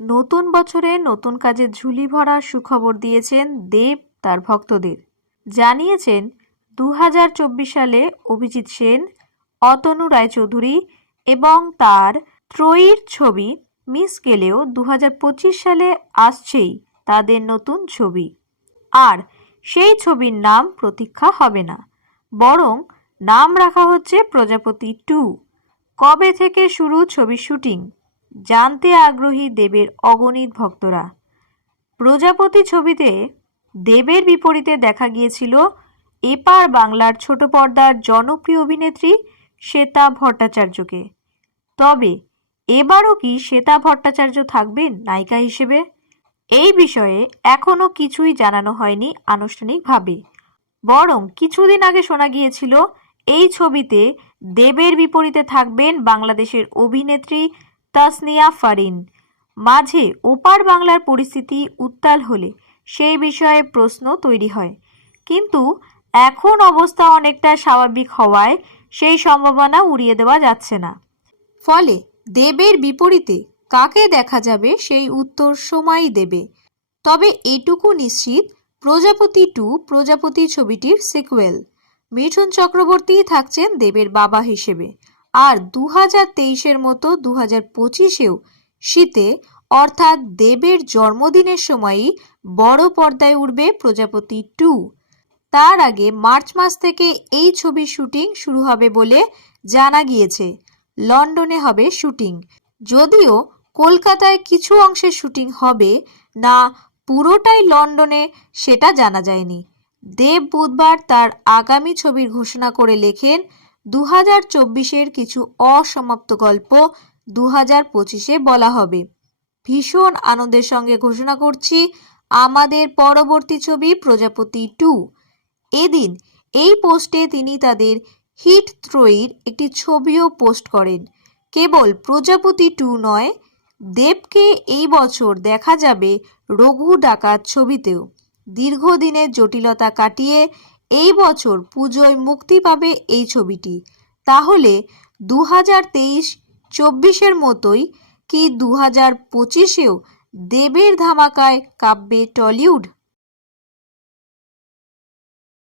নতুন বছরে নতুন কাজে ঝুলি ভরা সুখবর দিয়েছেন দেব, তার ভক্তদের। জানিয়েছেন দু হাজার চব্বিশ সালে অভিজিৎ সেন, অতনু রায়চৌধুরী এবং তার ত্রয়ীর ছবি মিস গেলেও দু হাজার পঁচিশ সালে আসছেই তাদের নতুন ছবি। আর সেই ছবির নাম প্রতীক্ষা হবে না, বরং নাম রাখা হচ্ছে প্রজাপতি টু। কবে থেকে শুরু ছবির শুটিং? জানতে আগ্রহী দেবের অগণিত ভক্তরা। প্রজাপতি ছবিতে দেবের বিপরীতে দেখা গিয়েছিল এপার বাংলার ছোট পর্দার জনপ্রিয় অভিনেত্রী শ্বেতা ভট্টাচার্যকে। তবে এবারও কি শ্বেতা ভট্টাচার্য থাকবেন নায়িকা হিসেবে? এই বিষয়ে এখনও কিছুই জানানো হয়নি আনুষ্ঠানিকভাবে। বরং কিছুদিন আগে শোনা গিয়েছিল, এই ছবিতে দেবের বিপরীতে থাকবেন বাংলাদেশের অভিনেত্রী তাসনিয়া ফারিন। মাঝে ওপার বাংলার পরিস্থিতি উত্তাল হলে সেই বিষয়ে প্রশ্ন তৈরি হয়। কিন্তু এখন অবস্থা অনেকটা স্বাভাবিক হওয়ায় সেই সম্ভাবনা উড়িয়ে দেওয়া যাচ্ছে না। ফলে দেবের বিপরীতে কাকে দেখা যাবে সেই উত্তর সময়ই দেবে। তবে এটুকু নিশ্চিত, প্রজাপতি টু প্রজাপতি ছবিটির সিকুয়েল। মিঠুন চক্রবর্তী থাকছেন দেবের বাবা হিসেবে। আর দু হাজার তেইশের মতো দু হাজার পঁচিশেও শীতে, অর্থাৎ দেবের জন্মদিনের সময়ই বড় পর্দায় উঠবে প্রজাপতি টু। তার আগে মার্চ মাস থেকে এই ছবির শুটিং শুরু হবে বলে জানা গিয়েছে। লন্ডনে হবে শুটিং। যদিও কলকাতায় কিছু অংশে শুটিং হবে, না পুরোটাই লন্ডনে সেটা জানা যায়নি। দেব বুধবার তার আগামী ছবির ঘোষণা করে লেখেন দু হাজার চব্বিশের কিছু অসমাপ্ত গল্প দু হাজার পঁচিশে বলা হবে। ভীষণ আনন্দের সঙ্গে ঘোষণা করছি, আমাদের পরবর্তী ছবি প্রজাপতি টু। এদিন এই পোস্টে তিনি তাদের হিট ত্রয়ীর একটি ছবিও পোস্ট করেন। কেবল প্রজাপতি টু নয়, দেবকে এই বছর দেখা যাবে রঘু ডাকাত ছবিতেও। দীর্ঘদিনের জটিলতা কাটিয়ে এই বছর পুজোয় মুক্তি পাবে এই ছবিটি। তাহলে দু হাজার তেইশ চব্বিশের মতোই কি দু হাজার পঁচিশেও দেবের ধামাকায় কাব্যে টলিউড?